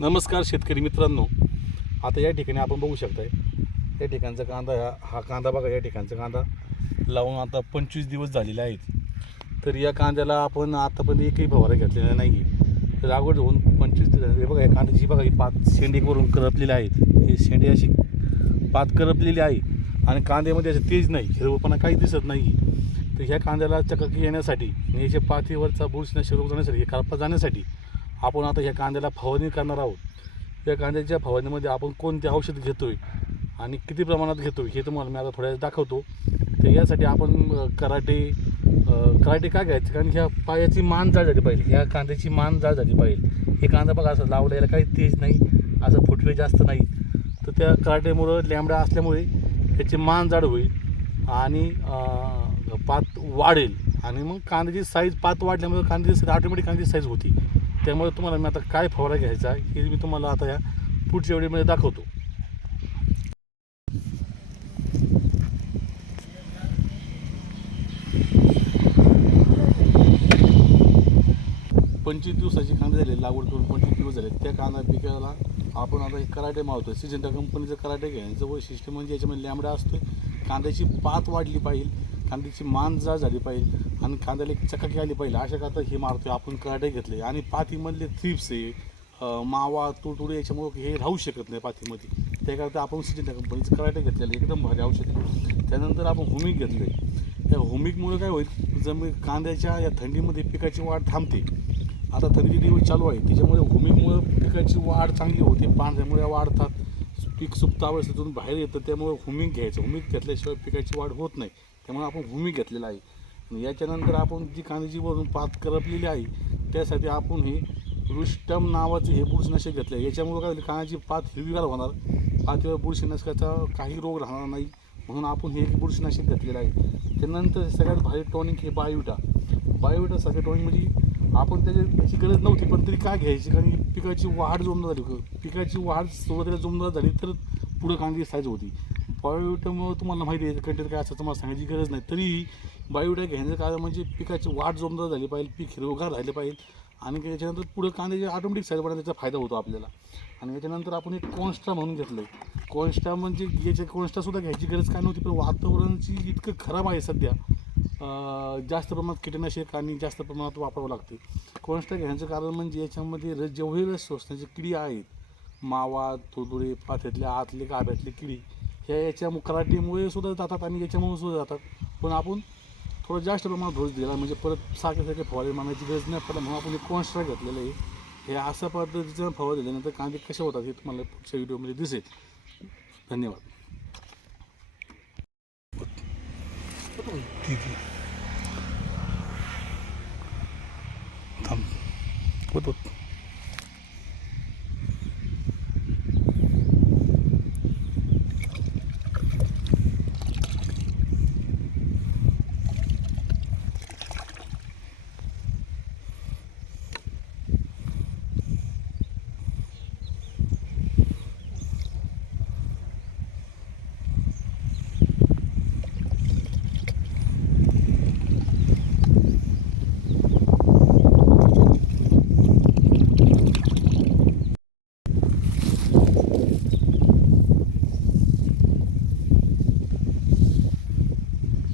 नमस्कार शेतकरी मित्रांनो. आता या ठिकाणी आपण बघू शकताय या ठिकाणचा कांदा हा हा कांदा बघा या ठिकाणचा कांदा लावून आता पंचवीस दिवस झालेले आहेत. तर या कांद्याला आपण आतापर्यंत एकही फवारा घेतलेला नाही आहे लागवड होऊन पंचवीस दिवस हे बघा या कांद्याची बघा ही पात शेंडीवरून करपलेल्या आहेत. हे शेंडी अशी पात करपलेली आहे. आणि कांद्यामध्ये असं तेज नाही हिरवपणा काही दिसत नाही तर ह्या कांद्याला चकाकी येण्यासाठी आणि याच्या पातीवरचा बुरशीनाशक रोग जाण्यासाठी हे करपा जाण्यासाठी आपण आता ह्या कांद्याला फवारणी करणार आहोत. या कांद्याच्या फवारणीमध्ये आपण कोणते औषध घेतोय आणि किती प्रमाणात घेतोय हे तुम्हाला मी आता थोड्या दाखवतो. तर यासाठी आपण कराटे कराटे का घ्यायचे? कारण ह्या पायाची मान जाड झाली पाहिजे. ह्या कांद्याची मान जाड झाली पाहिजे. हे कांदा बघा असं लावलेला काही तेज नाही असं फुटवे जास्त नाही. तर त्या कराटेमुळं लॅमडा असल्यामुळे त्याची मान जाड होईल आणि पात वाढेल. आणि मग कांद्याची साईज पात वाढल्यामुळे कांद्याची ऑटोमॅटिक कांद्याची साईज होती. त्यामुळे तुम्हाला मी आता काय फवारा घ्यायचा हे मी तुम्हाला आता या पुढच्या वेळेमध्ये दाखवतो. पंचवीस दिवसाची कांदे झाले लागवड करून पंचवीस दिवस झाले. त्या कांदा पिकाला आपण आता हे कराटे मावतो सिजंटा कंपनीचं कराटे घ्यायचं वैशिष्ट्य म्हणजे याच्यामध्ये लॅमडा असतो कांद्याची पात वाढली पाहिजे. कांद्याची मान जा झाली पाहिजे आणि कांद्याला एक चकाकी आली पाहिजे. अशा करता हे मारतोय आपण कराटे घेतले. आणि पातीमधले थ्रिप्स आहे मावा तुडतुडे याच्यामुळं हे राहू शकत नाही पातीमध्ये. त्याकरता आपण सिजंटा कंपनीचं कराटे घेतलेलं एकदम भारी औषध त्यानंतर आपण हुमिक घेतलं या हुमिकमुळे काय होईल? जमीन कांद्याच्या या थंडीमध्ये पिकाची वाढ थांबते. आता थंडीचे दिवस चालू आहे त्याच्यामुळे होमिकमुळं पिकाची वाढ चांगली होते. पांढऱ्यामुळे वाढतात. पीक सुप्त अवस्थेतून बाहेर येतं. त्यामुळे हुमिंग घ्यायचं. हुमिंग घेतल्याशिवाय पिकाची वाढ होत नाही. त्यामुळे आपण भूमी घेतलेला आहे. आणि याच्यानंतर आपण जी कांद्याची वरून पात करपलेली आहे त्यासाठी आपण हे रुष्टम नावाचं हे बुरशीनाशक घेतलं आहे. याच्यामुळे काय कांद्याची पात हिरवीगार होणार. पातीवर बुरशीनाशकाचा काही रोग राहणार नाही. म्हणून आपण हे बुरशीनाशक घेतलेलं आहे. त्यानंतर सगळ्यात भारी टॉनिक हे बायोविटा बायोविटा सगळ्या टॉनिक म्हणजे आपण त्याची त्याची गरज नव्हती पण तरी काय घ्यायची? कारण पिकाची वाढ जोमदार झाली. पिकाची वाढ सुरुवातीला जोमदार झाली तर पुढं कांदी साईज होती. बायोविटामुळे तुम्हाला माहिती आहे कंटेंट काय असं तुम्हाला सांगायची गरज नाही. तरीही बायोविटा घेण्याचं कारण म्हणजे पिकाची वाढ जोमदार झाली पाहिजे पीक हिरवगार झाले पाहिजे. आणि त्याच्यानंतर पुढं कांद्याचे ऑटोमॅटिक साईज वाढण्याचा त्याचा फायदा होतो आपल्याला. आणि याच्यानंतर आपण एक कॉन्स्टा म्हणून घेतलं आहे कॉन्स्टा म्हणजे याच्या कॉन्स्टासुद्धा घ्यायची गरज काय नव्हती पण वातावरणाची इतकं खराब आहे सध्या. जास्त प्रमाणात कीटकनाशक आणि जास्त प्रमाणात वापरावं लागते. कॉन्स्टा घ्यायचं कारण म्हणजे याच्यामध्ये रस जेवढे रस शोषण्याचे किडी आहेत मावा तुडुळे पाथ्यातल्या आतले गाभ्यातले किडी ह्या याच्या कराटीमुळे सुद्धा जातात आणि याच्यामुळे सुद्धा जातात. पण आपण थोडं जास्त प्रमाणात डोस दिला म्हणजे परत सारखे सारखे फवारे मारण्याची गरज नाही पडला म्हणून आपण एक कॉन्स्ट्रा घेतलेलं आहे. हे अशा पद्धतीचं फवार दिल्यानंतर कांदे कसे होतात हे तुम्हाला पुढच्या व्हिडिओमध्ये दिसेल. धन्यवाद. ठीक आहे. थांब. होत.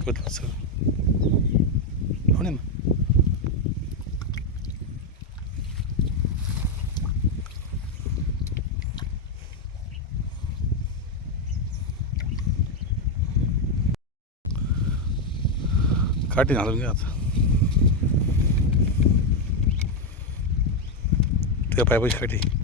होत होत होत सर हो ना काठी घालून घ्या आता त्या पायपाशी काठी